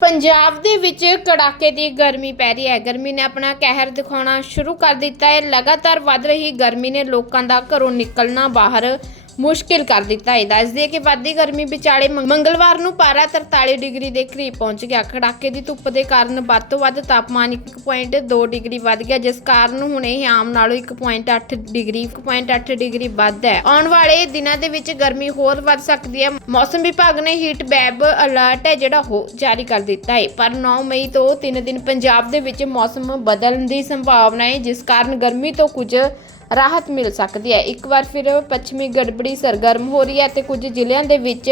ਪੰਜਾਬ ਦੇ ਵਿੱਚ ਕੜਾਕੇ ਦੀ ਗਰਮੀ ਪੈ ਰਹੀ ਹੈ। ਗਰਮੀ ਨੇ ਆਪਣਾ ਕਹਿਰ ਦਿਖਾਉਣਾ ਸ਼ੁਰੂ ਕਰ ਦਿੱਤਾ ਹੈ। ਲਗਾਤਾਰ ਵੱਧ ਰਹੀ ਗਰਮੀ ਨੇ ਲੋਕਾਂ ਦਾ ਘਰੋਂ ਨਿਕਲਣਾ ਬਾਹਰ ਮੁਸ਼ਕਿਲ ਕਰ ਦਿੱਤਾ। ਹੈ ਦੱਸਦੀ ਕਿ ਵੱਧਦੀ ਗਰਮੀ ਵਿਚਾਲੇ ਮੰਗਲਵਾਰ ਨੂੰ ਪਾਰਾ 43 ਡਿਗਰੀ ਦੇ ਕਰੀਬ ਪਹੁੰਚ ਗਿਆ। ਕੜਾਕੇ ਦੀ ਧੁੱਪ ਦੇ ਕਾਰਨ ਵੱਧ ਤੋਂ ਵੱਧ ਤਾਪਮਾਨ 1.2 ਡਿਗਰੀ ਵੱਧ ਗਿਆ, ਜਿਸ ਕਾਰਨ ਹੁਣ ਇਹ ਆਮ ਨਾਲੋਂ 1.8 ਡਿਗਰੀ 1.8 ਡਿਗਰੀ ਵੱਧ ਹੈ। ਆਉਣ ਵਾਲੇ ਦਿਨਾਂ ਦੇ ਵਿੱਚ ਗਰਮੀ ਹੋਰ ਵੱਧ ਸਕਦੀ ਹੈ। ਮੌਸਮ ਵਿਭਾਗ ਨੇ ਹੀਟ ਵੈਬ ਅਲਰਟ ਹੈ, ਜਿਹੜਾ ਉਹ ਜਾਰੀ ਕਰ ਦਿੱਤਾ ਹੈ। ਪਰ 9 ਮਈ ਤੋਂ 3 ਦਿਨ ਪੰਜਾਬ ਦੇ ਵਿੱਚ ਮੌਸਮ ਬਦਲਣ ਦੀ ਸੰਭਾਵਨਾ ਹੈ, ਜਿਸ ਕਾਰਨ ਗਰਮੀ ਤੋਂ ਕੁਝ ਰਾਹਤ ਮਿਲ ਸਕਦੀ ਹੈ। ਇੱਕ ਵਾਰ ਫਿਰ ਪੱਛਮੀ ਗੜਬੜੀ ਸਰਗਰਮ ਹੋ ਰਹੀ ਹੈ ਤੇ ਕੁਝ ਜ਼ਿਲ੍ਹਿਆਂ ਦੇ ਵਿੱਚ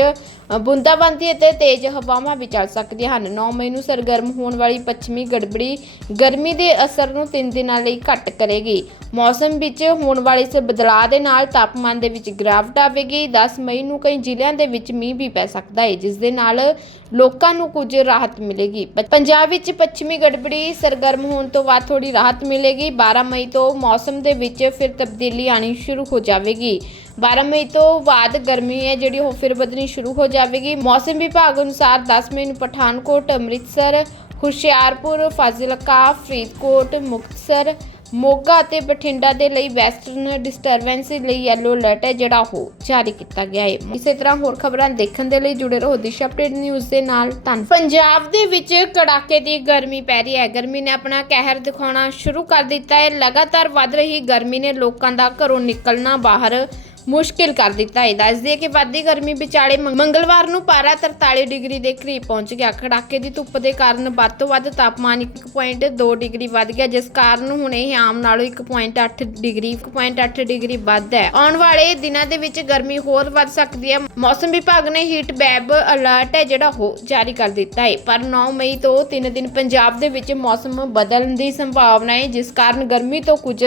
ਬੂੰਦਾਬਾਂਦੀ ਅਤੇ ਤੇਜ਼ ਹਵਾਵਾਂ ਵੀ ਚੱਲ ਸਕਦੀਆਂ ਹਨ। 9 ਮਈ ਨੂੰ ਸਰਗਰਮ ਹੋਣ ਵਾਲੀ ਪੱਛਮੀ ਗੜਬੜੀ ਗਰਮੀ ਦੇ ਅਸਰ ਨੂੰ 3 ਦਿਨਾਂ ਲਈ ਘੱਟ ਕਰੇਗੀ। ਮੌਸਮ ਵਿੱਚ ਹੋਣ ਵਾਲੇ ਇਸ ਬਦਲਾਅ ਦੇ ਨਾਲ ਤਾਪਮਾਨ ਦੇ ਵਿੱਚ ਗਿਰਾਵਟ ਆਵੇਗੀ। 10 ਮਈ ਨੂੰ ਕਈ ਜ਼ਿਲ੍ਹਿਆਂ ਦੇ ਵਿੱਚ ਮੀਂਹ ਵੀ ਪੈ ਸਕਦਾ ਹੈ ਜਿਸ ਦੇ ਨਾਲ ਲੋਕਾਂ ਨੂੰ ਕੁਝ ਰਾਹਤ ਮਿਲੇਗੀ। ਪ- ਪੰਜਾਬ ਵਿੱਚ ਪੱਛਮੀ ਗੜਬੜੀ ਸਰਗਰਮ ਹੋਣ ਤੋਂ ਬਾਅਦ ਥੋੜੀ ਰਾਹਤ ਮਿਲੇਗੀ। 12 ਮਈ ਤੋਂ ਮੌਸਮ ਦੇ ਵਿੱਚ ਫਿਰ ਤਬਦੀਲੀ ਆਣੀ ਸ਼ੁਰੂ ਹੋ ਜਾਵੇਗੀ। 12 ਮਈ ਤੋਂ ਬਾਅਦ ਗਰਮੀ ਹੈ, ਜਿਹੜੀ ਉਹ ਫਿਰ ਵਧਣੀ ਸ਼ੁਰੂ ਹੋ ਜਾਵੇਗੀ। ਮੌਸਮ ਵਿਭਾਗ ਅਨੁਸਾਰ 10 ਮਈ ਨੂੰ ਪਠਾਨਕੋਟ, ਅੰਮ੍ਰਿਤਸਰ, ਹੁਸ਼ਿਆਰਪੁਰ, ਫਾਜ਼ਿਲਕਾ, ਫਰੀਦਕੋਟ, ਮੁਕਤਸਰ, ਮੋਗਾ ਅਤੇ ਬਠਿੰਡਾ ਦੇ ਲਈ ਵੈਸਟਰਨ ਡਿਸਟਰਬੈਂਸ ਲਈ ਯੈਲੋ ਅਲਰਟ ਹੈ, ਜਿਹੜਾ ਉਹ ਜਾਰੀ ਕੀਤਾ ਗਿਆ ਹੈ। ਇਸੇ ਤਰ੍ਹਾਂ ਹੋਰ ਖਬਰਾਂ ਦੇਖਣ ਦੇ ਲਈ ਜੁੜੇ ਰਹੋ ਦਿਸ਼ਾ ਅਪਡੇਟ ਨਿਊਜ਼ ਦੇ ਨਾਲ। ਧੰਨਵਾਦ। ਪੰਜਾਬ ਦੇ ਵਿੱਚ ਕੜਾਕੇ ਦੀ ਗਰਮੀ ਪੈ ਰਹੀ ਹੈ। ਗਰਮੀ ਨੇ ਆਪਣਾ ਕਹਿਰ ਦਿਖਾਉਣਾ ਸ਼ੁਰੂ ਕਰ ਦਿੱਤਾ ਹੈ। ਲਗਾਤਾਰ ਵੱਧ ਰਹੀ ਗਰਮੀ ਨੇ ਲੋਕਾਂ ਦਾ ਘਰੋਂ ਨਿਕਲਣਾ ਬਾਹਰ ਮੁਸ਼ਕਿਲ ਕਰ ਦਿੱਤਾ। ਹੈ ਦੱਸਦੀ ਹੈ ਕਿ ਵੱਧਦੀ ਗਰਮੀ ਵਿਚਾਲੇ ਮੰਗਲਵਾਰ ਨੂੰ ਪਾਰਾ 43 ਡਿਗਰੀ ਦੇ ਕਰੀਬ ਪਹੁੰਚ ਗਿਆ। ਖੜਾਕੇ ਦੀ ਧੁੱਪ ਦੇ ਕਾਰਨ ਵੱਧ ਤੋਂ ਵੱਧ ਤਾਪਮਾਨ 1.2 ਡਿਗਰੀ ਵੱਧ ਗਿਆ, ਜਿਸ ਕਾਰਨ ਹੁਣ ਇਹ ਆਮ ਨਾਲੋਂ 1.8 ਡਿਗਰੀ 1.8 ਡਿਗਰੀ ਵੱਧ ਹੈ। ਆਉਣ ਵਾਲੇ ਦਿਨਾਂ ਦੇ ਵਿੱਚ ਗਰਮੀ ਹੋਰ ਵੱਧ ਸਕਦੀ ਹੈ। ਮੌਸਮ ਵਿਭਾਗ ਨੇ ਹੀਟ ਵੈਬ ਅਲਰਟ ਹੈ, ਜਿਹੜਾ ਉਹ ਜਾਰੀ ਕਰ ਦਿੱਤਾ ਹੈ। ਪਰ 9 ਮਈ ਤੋਂ 3 ਦਿਨ ਪੰਜਾਬ ਦੇ ਵਿੱਚ ਮੌਸਮ ਬਦਲਣ ਦੀ ਸੰਭਾਵਨਾ ਹੈ, ਜਿਸ ਕਾਰਨ ਗਰਮੀ ਤੋਂ ਕੁਝ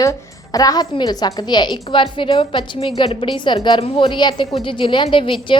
ਰਾਹਤ ਮਿਲ ਸਕਦੀ ਹੈ। ਇੱਕ ਵਾਰ ਫਿਰ ਪੱਛਮੀ ਗੜਬੜੀ ਸਰਗਰਮ ਹੋ ਰਹੀ ਹੈ ਤੇ ਕੁਝ ਜ਼ਿਲ੍ਹਿਆਂ ਦੇ ਵਿੱਚ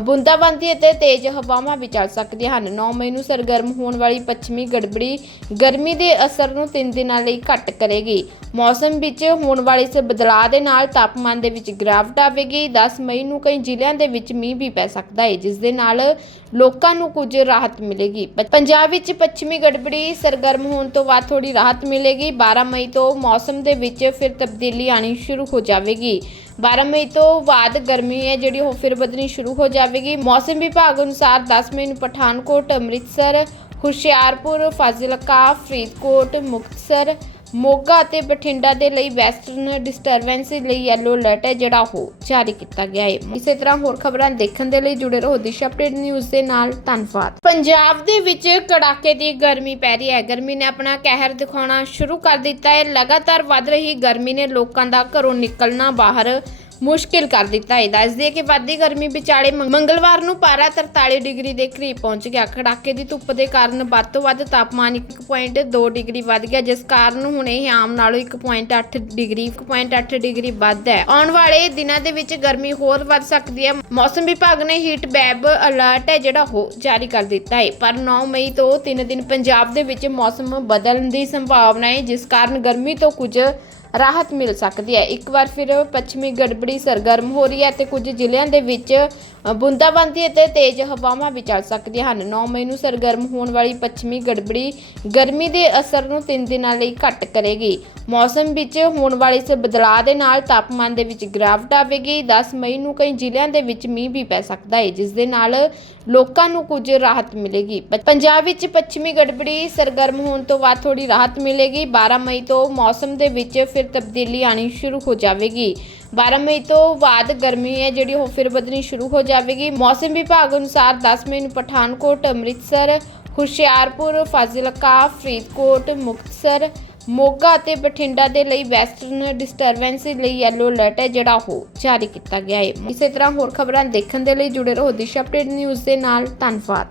ਬੂੰਦਾਬਾਂਦੀ ਅਤੇ ਤੇਜ਼ ਹਵਾਵਾਂ ਵੀ ਚੱਲ ਸਕਦੀਆਂ ਹਨ। 9 ਮਈ ਨੂੰ ਸਰਗਰਮ ਹੋਣ ਵਾਲੀ ਪੱਛਮੀ ਗੜਬੜੀ ਗਰਮੀ ਦੇ ਅਸਰ ਨੂੰ 3 ਦਿਨਾਂ ਲਈ ਘੱਟ ਕਰੇਗੀ। ਮੌਸਮ ਵਿੱਚ ਹੋਣ ਵਾਲੇ ਇਸ ਬਦਲਾਅ ਦੇ ਨਾਲ ਤਾਪਮਾਨ ਦੇ ਵਿੱਚ ਗਿਰਾਵਟ ਆਵੇਗੀ। 10 ਮਈ ਨੂੰ ਕਈ ਜ਼ਿਲ੍ਹਿਆਂ ਦੇ ਵਿੱਚ ਮੀਂਹ ਵੀ ਪੈ ਸਕਦਾ ਹੈ ਜਿਸ ਦੇ ਨਾਲ ਲੋਕਾਂ ਨੂੰ ਕੁਝ ਰਾਹਤ ਮਿਲੇਗੀ। ਪ- ਪੰਜਾਬ ਵਿੱਚ ਪੱਛਮੀ ਗੜਬੜੀ ਸਰਗਰਮ ਹੋਣ ਤੋਂ ਬਾਅਦ ਥੋੜੀ ਰਾਹਤ ਮਿਲੇਗੀ। 12 ਮਈ ਤੋਂ ਮੌਸਮ ਦੇ ਵਿੱਚ ਫਿਰ ਤਬਦੀਲੀ ਆਣੀ ਸ਼ੁਰੂ ਹੋ ਜਾਵੇਗੀ। 12 ਮਈ ਤੋਂ ਬਾਅਦ ਗਰਮੀ ਹੈ ਜਿਹੜੀ ਉਹ ਫਿਰ ਵਧਣੀ ਸ਼ੁਰੂ ਹੋ ਜਾਵੇਗੀ ਮੌਸਮ ਵਿਭਾਗ ਅਨੁਸਾਰ 10 ਮਈ ਨੂੰ ਪਠਾਨਕੋਟ ਅੰਮ੍ਰਿਤਸਰ ਹੁਸ਼ਿਆਰਪੁਰ ਫਾਜ਼ਿਲਕਾ ਫਰੀਦਕੋਟ ਮੁਕਤਸਰ ਮੋਗਾ ਅਤੇ ਬਠਿੰਡਾ ਦੇ ਲਈ ਵੈਸਟਰਨ ਡਿਸਟਰਬੈਂਸ ਲਈ ਯੈਲੋ ਅਲਰਟ ਹੈ, ਜਿਹੜਾ ਉਹ ਜਾਰੀ ਕੀਤਾ ਗਿਆ ਹੈ। ਇਸੇ ਤਰ੍ਹਾਂ ਹੋਰ ਖਬਰਾਂ ਦੇਖਣ ਦੇ ਲਈ ਜੁੜੇ ਰਹੋ ਦਿਸ਼ਾ ਅਪਡੇਟ ਨਿਊਜ਼ ਦੇ ਨਾਲ। ਧੰਨਵਾਦ। ਪੰਜਾਬ ਦੇ ਵਿੱਚ ਕੜਾਕੇ ਦੀ ਗਰਮੀ ਪੈ ਰਹੀ ਹੈ। ਗਰਮੀ ਨੇ ਆਪਣਾ ਕਹਿਰ ਦਿਖਾਉਣਾ ਸ਼ੁਰੂ ਕਰ ਦਿੱਤਾ ਹੈ। ਲਗਾਤਾਰ ਵੱਧ ਰਹੀ ਗਰਮੀ ਨੇ ਲੋਕਾਂ ਦਾ ਘਰੋਂ ਨਿਕਲਣਾ ਬਾਹਰ ਮੁਸ਼ਕਿਲ ਕਰ ਦਿੱਤਾ ਹੈ। ਦੱਸਦੀ ਕਿ ਵੱਧਦੀ ਗਰਮੀ ਵਿਚਾਲੇ ਮੰਗਲਵਾਰ ਨੂੰ ਪਾਰਾ 43 ਡਿਗਰੀ ਦੇ ਕਰੀਬ ਪਹੁੰਚ ਗਿਆ। ਕੜਾਕੇ ਦੀ ਧੁੱਪ ਦੇ ਕਾਰਨ ਵੱਧ ਤੋਂ ਵੱਧ ਤਾਪਮਾਨ 1.2 ਡਿਗਰੀ ਵੱਧ ਗਿਆ, ਜਿਸ ਕਾਰਨ ਹੁਣ ਇਹ ਆਮ ਨਾਲੋਂ 1.8 ਡਿਗਰੀ 1.8 ਡਿਗਰੀ ਵੱਧ ਹੈ। ਆਉਣ ਵਾਲੇ ਦਿਨਾਂ ਦੇ ਵਿੱਚ ਗਰਮੀ ਹੋਰ ਵੱਧ ਸਕਦੀ ਹੈ। ਮੌਸਮ ਵਿਭਾਗ ਨੇ ਹੀਟ ਵੈਬ ਅਲਰਟ ਹੈ, ਜਿਹੜਾ ਉਹ ਜਾਰੀ ਕਰ ਦਿੱਤਾ ਹੈ। ਪਰ 9 ਮਈ ਤੋਂ 3 ਦਿਨ ਪੰਜਾਬ ਦੇ ਵਿੱਚ ਮੌਸਮ ਬਦਲਣ ਦੀ ਸੰਭਾਵਨਾ ਹੈ, ਜਿਸ ਕਾਰਨ ਗਰਮੀ ਤੋਂ ਕੁਝ ਰਾਹਤ ਮਿਲ ਸਕਦੀ ਹੈ। ਇੱਕ ਵਾਰ ਫਿਰ ਪੱਛਮੀ ਗੜਬੜੀ ਸਰਗਰਮ ਹੋ ਰਹੀ ਹੈ ਤੇ ਕੁਝ ਜ਼ਿਲ੍ਹਿਆਂ ਦੇ ਵਿੱਚ ਬੂੰਦਾਬਾਂਦੀ ਅਤੇ ਤੇਜ਼ ਹਵਾਵਾਂ ਵੀ ਚੱਲ ਸਕਦੀਆਂ ਹਨ। 9 ਮਈ ਨੂੰ ਸਰਗਰਮ ਹੋਣ ਵਾਲੀ ਪੱਛਮੀ ਗੜਬੜੀ ਗਰਮੀ ਦੇ ਅਸਰ ਨੂੰ 3 ਦਿਨਾਂ ਲਈ ਘੱਟ ਕਰੇਗੀ। ਮੌਸਮ ਵਿੱਚ ਹੋਣ ਵਾਲੇ ਇਸ ਬਦਲਾਅ ਦੇ ਨਾਲ ਤਾਪਮਾਨ ਦੇ ਵਿੱਚ ਗਿਰਾਵਟ ਆਵੇਗੀ। 10 ਮਈ ਨੂੰ ਕਈ ਜ਼ਿਲ੍ਹਿਆਂ ਦੇ ਵਿੱਚ ਮੀਂਹ ਵੀ ਪੈ ਸਕਦਾ ਹੈ ਜਿਸ ਦੇ ਨਾਲ ਲੋਕਾਂ ਨੂੰ ਕੁਝ ਰਾਹਤ ਮਿਲੇਗੀ। ਪ- ਪੰਜਾਬ ਵਿੱਚ ਪੱਛਮੀ ਗੜਬੜੀ ਸਰਗਰਮ ਹੋਣ ਤੋਂ ਬਾਅਦ ਥੋੜੀ ਰਾਹਤ ਮਿਲੇਗੀ। 12 ਮਈ ਤੋਂ ਮੌਸਮ ਦੇ ਵਿੱਚ ਫਿਰ ਤਬਦੀਲੀ ਆਣੀ ਸ਼ੁਰੂ ਹੋ ਜਾਵੇਗੀ। 12 ਮਈ ਤੋਂ ਬਾਅਦ ਗਰਮੀ ਹੈ, ਜਿਹੜੀ ਉਹ ਫਿਰ ਵਧਣੀ ਸ਼ੁਰੂ ਹੋ ਜਾਵੇਗੀ। ਮੌਸਮ ਵਿਭਾਗ ਅਨੁਸਾਰ 10 ਮਈ ਨੂੰ ਪਠਾਨਕੋਟ, ਅੰਮ੍ਰਿਤਸਰ, ਹੁਸ਼ਿਆਰਪੁਰ, ਫਾਜ਼ਿਲਕਾ, ਫਰੀਦਕੋਟ, ਮੁਕਤਸਰ, ਮੋਗਾ ਅਤੇ ਬਠਿੰਡਾ ਦੇ ਲਈ ਵੈਸਟਰਨ ਡਿਸਟਰਬੈਂਸ ਲਈ ਯੈਲੋ ਅਲਰਟ ਹੈ, ਜਿਹੜਾ ਉਹ ਜਾਰੀ ਕੀਤਾ ਗਿਆ ਹੈ। ਇਸੇ ਤਰ੍ਹਾਂ ਹੋਰ ਖਬਰਾਂ ਦੇਖਣ ਦੇ ਲਈ ਜੁੜੇ ਰਹੋ ਦਿਸ਼ਾ ਅਪਡੇਟ ਨਿਊਜ਼ ਦੇ ਨਾਲ। ਧੰਨਵਾਦ।